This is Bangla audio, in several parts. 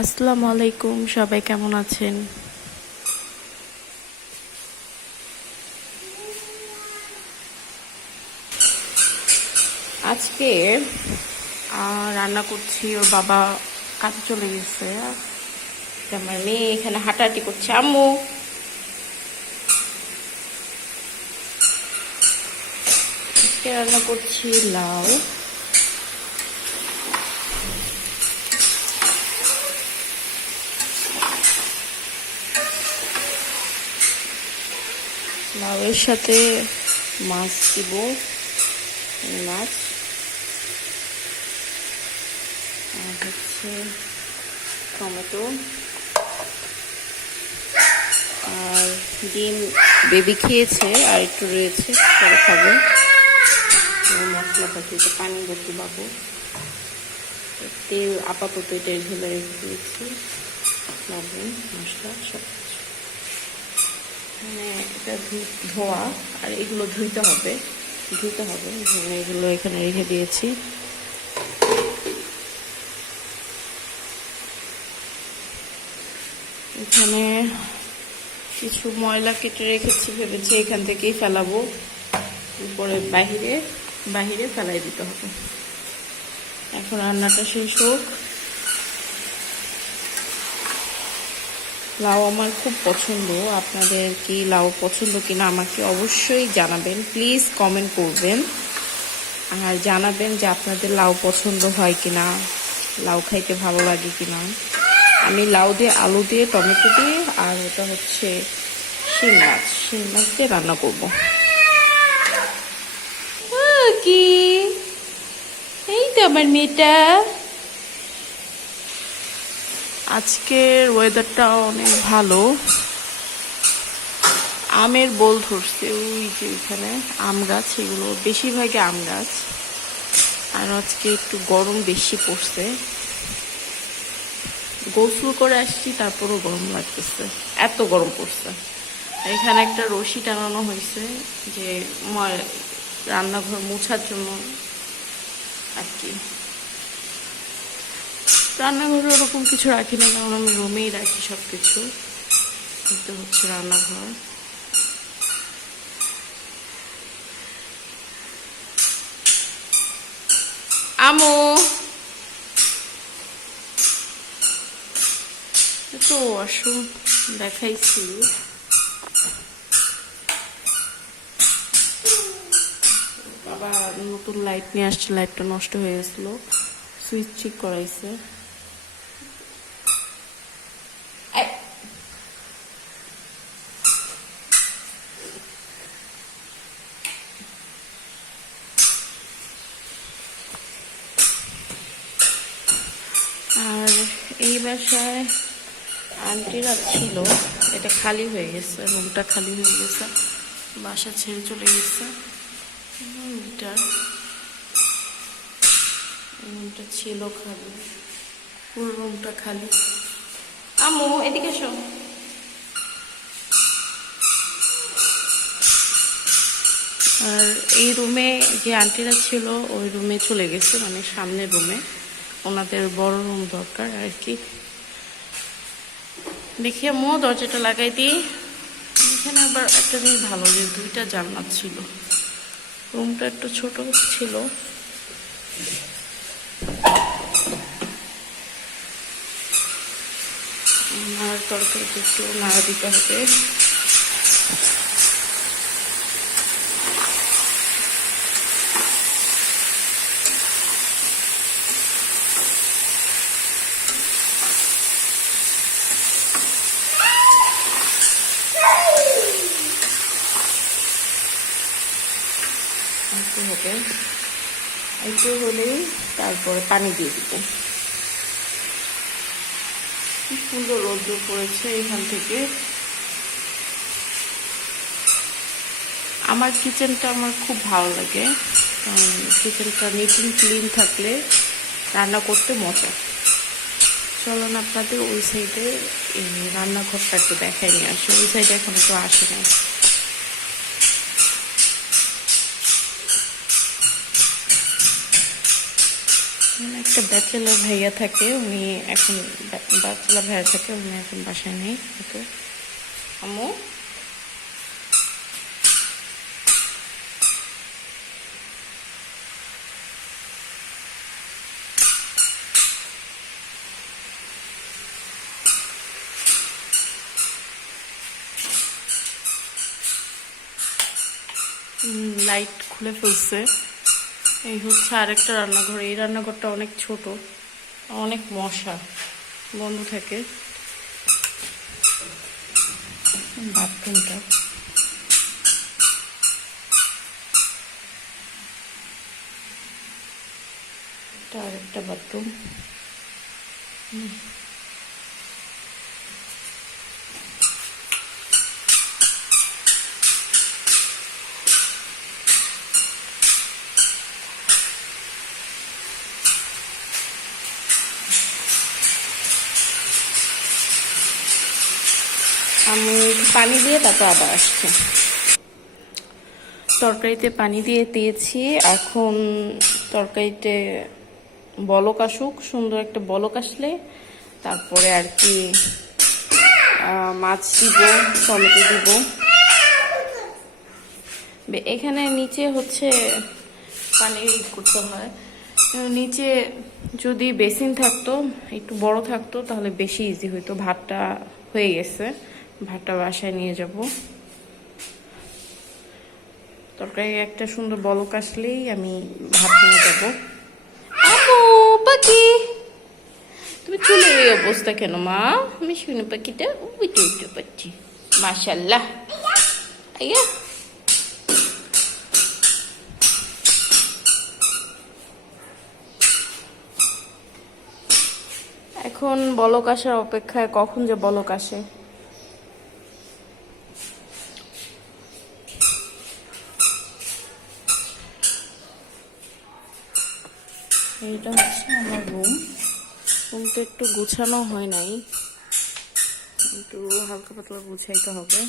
আসসালামু আলাইকুম, সবাই কেমন আছেন? আজকে রান্না করছি, ওর বাবা কাজে চলে গেছে। আমার মেয়ে এখানে হাঁটাহাঁটি করছে। আম্মু! আজকে রান্না করছি লাউ। লাউয়ের সাথে মাছ দিব, মাছ। আর হচ্ছে টমেটো। আর ডিম বেবি খেয়েছে, আর একটু রয়েছে পরে খাবে। মশলা পাঠিয়েছে পানি ভর্তি পাবো তেল আপাতত এটা ঢেলে রেখে দিয়েছি। লবণ, মশলা সব মানে এটা ধোয়া, আর এগুলো ধুইতে হবে। ধুইতে হবে এগুলো এখানে রেখে দিয়েছি। এখানে কিছু ময়লা কেটে রেখেছি, ভেবেছি এখান থেকেই ফেলাবো। উপরে বাহিরে বাহিরে ফেলাই দিতে হবে। এখন রান্নাটা শেষ হোক। লাউ আমার খুব পছন্দ। আপনাদের কি লাউ পছন্দ কিনা আমাকে অবশ্যই জানাবেন। প্লিজ কমেন্ট করবেন। আর জানাবেন যে আপনাদের লাউ পছন্দ হয় কিনা, লাউ খাইতে ভালো লাগে কিনা। আমি লাউ দিয়ে আলু দিয়ে, টমেটো দিয়ে, আর ওটা হচ্ছে শিং মাছ। শিং মাছ দিয়ে রান্না করব। কি? এই তো আমার মেয়েটা। আজকের ওয়েদারটা অনেক ভালো। আমের বোল ধরছে ওই যে ওইখানে আম গাছ, এগুলো বেশিরভাগই আম গাছ। আর আজকে একটু গরম বেশি পড়ছে। গোসল করে আসছি, তারপরও গরম লাগতেছে। এত গরম পড়ছে। এখানে একটা রশি টানানো হয়েছে যে রান্নাঘর মোছার জন্য আর কি। রান্নাঘরে ওরকম কিছু রাখি না কারণ আমি রুমেই রাখি সব কিছু কিন্তু হচ্ছে রান্নাঘর। আমো! তো আসুন দেখাইছি। বাবা নতুন লাইট নিয়ে আসছে, লাইটটা নষ্ট হয়ে গেছিল। সুইচ ঠিক করাইছে এই, আর এই বাসায় আন্টিরা ছিল। এটা খালি হয়ে গেছে, রুমটা খালি হয়ে গেছে। বাসা ছেড়ে চলে গেছে। রুমটা রুমটা ছিল খালি। পুরো রুমটা খালি। আমু এদিকে এসো। আর এই রুমে যে আন্টিরা ছিল, ওই রুমে চলে গেছে মানে সামনের রুমে। ওনাদের বড় রুম দরকার আর কি। দেখি মো দরজাটা লাগাই দিই এখানে আবার একটা জিনিস ভালো যে দুইটা জানলা ছিল। রুমটা একটু ছোট ছিল। আর তরকারিতে একটু নাড়া দিতে হবে একটু হবে একটু হলেই তারপরে পানি দিয়ে দিব কি সুন্দর রোদ্র পড়েছে এখান থেকে। আমার কিচেনটা আমার খুব ভালো লাগে। কিচেনটা নিট অ্যান্ড ক্লিন থাকলে রান্না করতে মজা। চলুন আপনাদের ওই সাইডে রান্নাঘরটা একটু দেখাই নিয়ে আসে ওই সাইডে এখন একটু আসে না একটা ব্যাচেলার ভাইয়া থাকে, উনি এখন বাচ্চালা ভাইয়া থাকে, উনি এখন বাসায় নেই, ওকে। আম্মু? লাইট খুলে ফেলছে। এই হচ্ছে আরেকটা রান্নাঘর। এই রান্নাঘরটা অনেক ছোট, অনেক মশা বন্ধ থাকে। বাথরুমটা। আরেকটা বাথরুম। আমি পানি দিয়ে তারপর আবার আসছি। তরকারিতে পানি দিয়ে দিয়েছি। এখন তরকারিতে বলক আসুক, সুন্দর একটা বলক আসলে। তারপরে আর কি মাছ দিব, টমেটো দিব। এখানে নিচে হচ্ছে পানি করতে হয়। নিচে যদি বেসিন থাকতো, একটু বড় থাকতো, তাহলে বেশি ইজি হইতো। ভাতটা হয়ে গেছে। ভাতটা বাসায় নিয়ে যাব। তরকারি একটা সুন্দর বলক আসলেই আমি ভাত নিয়ে যাব। আপু পাখি! তুমি চলে এই অবস্থা কেন মা? আমি শুনে পাখিটা উঠে উঠতে পারছি। মাশাল্লাহ আইয়া এখন বলক আসার অপেক্ষায় কখন যে বলক আসে? এইটা হচ্ছে আমার রুম রুমটা একটু গুছানো হয় নাই। একটু হালকা পাতলা গুছাইতে হবে।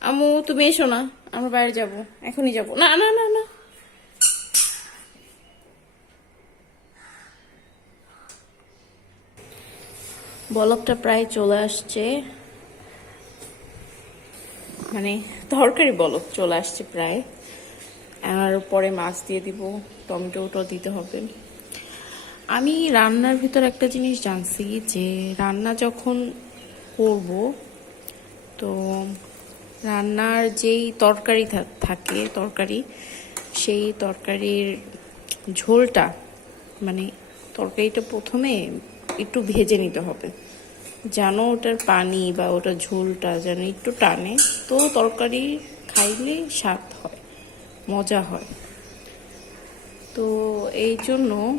আমু তুমি এসো না। আমরা বাইরে যাব। এখনই যাব। না না না না। বলকটা প্রায় চলে আসছে। মানে তরকারি বলক চলে আসছে প্রায়। আর পরে মাছ দিয়ে দিব টমেটোটাও দিতে হবে। আমি রান্নার ভিতর একটা জিনিস জানছি যে রান্না যখন করব, তো রান্নার যেই তরকারি থাকে, তরকারি, সেই তরকারির ঝোলটা মানে তরকারিটা প্রথমে একটু ভেজে নিতে হবে। যেন ওটার পানি বা ওটার ঝোলটা যেন একটু টানে, তো তরকারি খাইলে স্বাদ হয়। মজা হয়। তো এই জন্য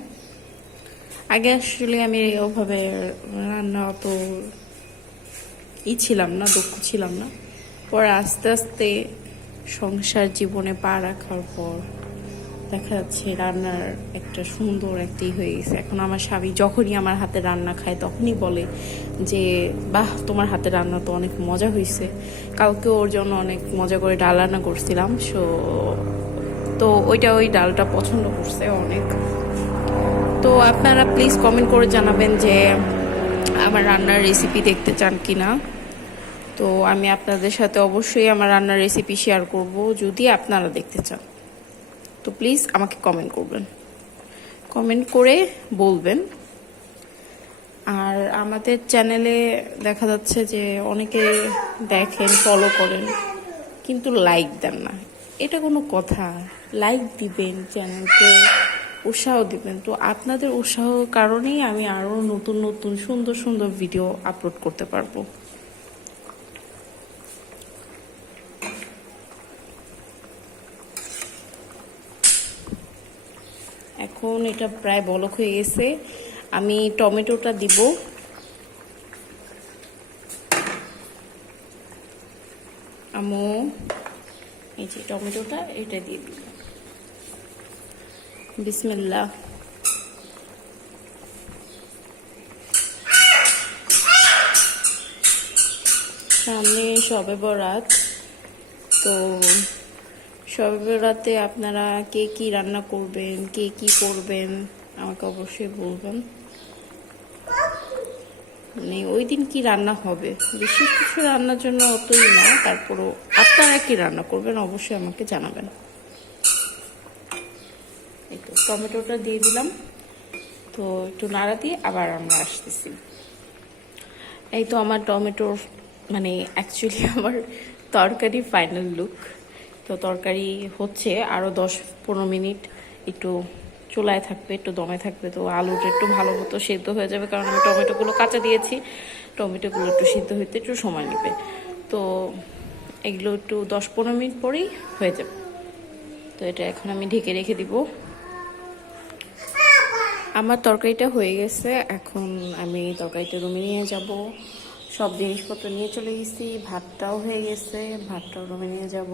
আগে আসলে আমি ওভাবে রান্না অত ই ছিলাম না, দক্ষ ছিলাম না। পরে আস্তে আস্তে সংসার জীবনে পা রাখার পর দেখা যাচ্ছে রান্নার একটা সুন্দর একটি হয়ে গেছে। এখন আমার স্বামী যখনই আমার হাতে রান্না খায় তখনই বলে যে, বাহ, তোমার হাতে রান্না তো অনেক মজা হয়েছে কালকে ওর জন্য অনেক মজা করে ডাল রান্না করছিলাম, সো, তো ওইটা ওই ডালটা পছন্দ করছে অনেক। তো আপনারা প্লিজ কমেন্ট করে জানাবেন যে, আমার রান্নার রেসিপি দেখতে চান কি না তো আমি আপনাদের সাথে অবশ্যই আমার রান্নার রেসিপি শেয়ার করব, যদি আপনারা দেখতে চান। তো প্লিজ আমাকে কমেন্ট করবেন। কমেন্ট করে বলবেন। আর আমাদের চ্যানেলে দেখা যাচ্ছে যে অনেকে দেখেন ফলো করেন, কিন্তু লাইক দেন না। এটা কোনো কথা। লাইক দিবেন চ্যানেলকে উৎসাহ দিবেন। তো আপনাদের উৎসাহ কারণেই আমি আরও নতুন নতুন, সুন্দর সুন্দর ভিডিও আপলোড করতে পারব। এখন এটা প্রায় বলক হয়ে গেছে। আমি টমেটোটা দিব। আমো, এই যে টমেটোটা, এটা দিয়ে দিল বিসমিল্লা সামনে সবে বরাত, তো সবে বরাতে আপনারা কে কি রান্না করবেন, কে কি করবেন, আমাকে অবশ্যই বলবেন। মানে ওই দিন কি রান্না হবে? বিশেষ কিছু রান্নার জন্য অতই না, তারপরও আপনারা কি রান্না করবেন অবশ্যই আমাকে জানাবেন। তো, টমেটোটা দিয়ে দিলাম। তো একটু নাড়া দিয়ে আবার আমরা আসতেছি। এই তো আমার টমেটোর মানে অ্যাকচুয়ালি আমার তরকারি ফাইনাল লুক তো তরকারি হচ্ছে আরও দশ পনেরো মিনিট একটু চুলায় থাকবে, একটু দমে থাকবে। তো আলুটা একটু ভালো মতো সেদ্ধ হয়ে যাবে, কারণ আমি টমেটোগুলো কাঁচা দিয়েছি। টমেটোগুলো একটু সিদ্ধ হইতে একটু সময় নেবে। তো এগুলো একটু দশ পনেরো মিনিট পরেই হয়ে যাবে। তো এটা এখন আমি ঢেকে রেখে দিব। আমার তরকারিটা হয়ে গেছে, এখন আমি তরকারিটা রুমে নিয়ে যাব। সব জিনিসপত্র নিয়ে চলে গেছি, ভাতটাও হয়ে গেছে, ভাতটাও রুমে নিয়ে যাব।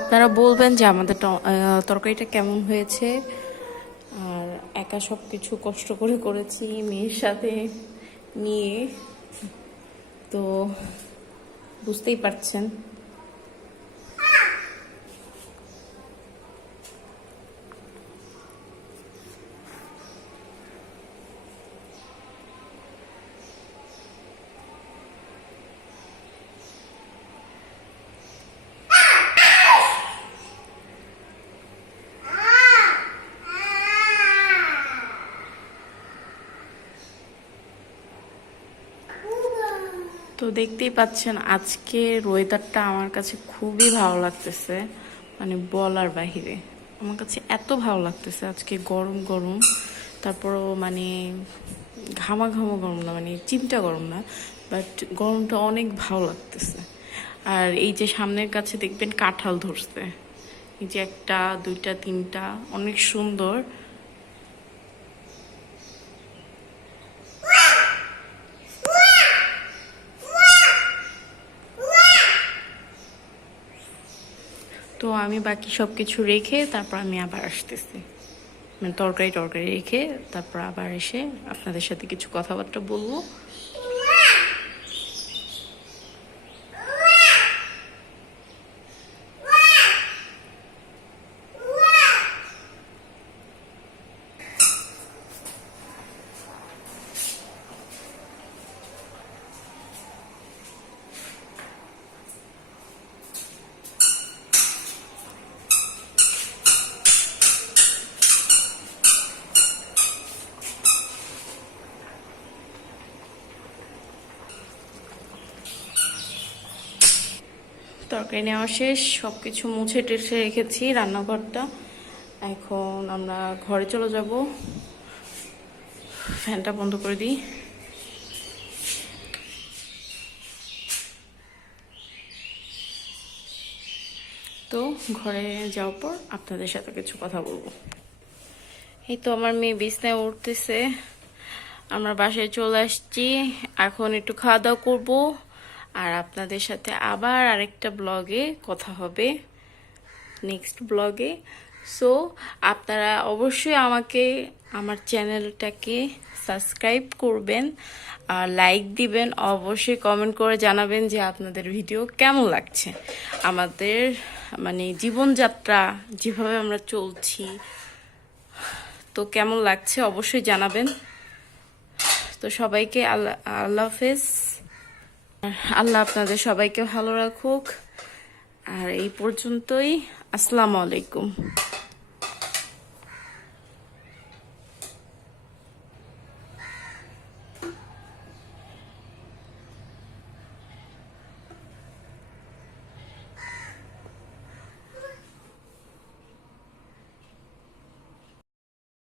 আপনারা বলবেন যে আমাদের তরকারিটা কেমন হয়েছে? আর একা সব কিছু কষ্ট করে করেছি মেয়ের সাথে নিয়ে। তো বুঝতেই পারছেন। তো দেখতেই পাচ্ছেন, আজকে ওয়েদারটা আমার কাছে খুবই ভালো লাগতেছে মানে বলার বাহিরে। আমার কাছে এত ভালো লাগতেছে, আজকে গরম গরম, তারপরও মানে ঘামা ঘামা গরম না মানে চিন্তা গরম না বাট গরমটা অনেক ভালো লাগতেছে। আর এই যে সামনের কাছে দেখবেন কাঁঠাল ধরছে, এই যে একটা, দুইটা, তিনটা, অনেক সুন্দর। তো আমি বাকি সব কিছু রেখে তারপর আমি আবার আসতেছি। মানে তরকারি টরকারি রেখে তারপর আবার এসে আপনাদের সাথে কিছু কথাবার্তা বলব। তরকারি নেওয়া শেষ সব কিছু মুছে টেছে রেখেছি, রান্নাঘরটা। এখন আমরা ঘরে চলে যাব। ফ্যানটা বন্ধ করে দিই। তো ঘরে যাওয়ার পর আপনাদের সাথে কিছু কথা বলব। এই তো আমার মেয়ে বিছনায় উঠতেছে। আমরা বাসায় চলে আসছি। এখন একটু খাওয়া দাওয়া করব। আর আপনাদের সাথে আবার আরেকটা ব্লগে কথা হবে নেক্সট ব্লগে। সো আপনারা অবশ্যই আমাকে, আমার চ্যানেলটাকে সাবস্ক্রাইব করবেন, আর লাইক দিবেন, অবশ্যই কমেন্ট করে জানাবেন যে আপনাদের ভিডিও কেমন লাগছে। আমাদের মানে জীবনযাত্রা, যেভাবে আমরা চলছি, তো কেমন লাগছে অবশ্যই জানাবেন। তো সবাইকে আল্লাহ আল্লাহ হাফেজ। আল্লাহ আপনাদের সবাইকে ভালো রাখুক। আর এই পর্যন্তই আসসালামু আলাইকুম।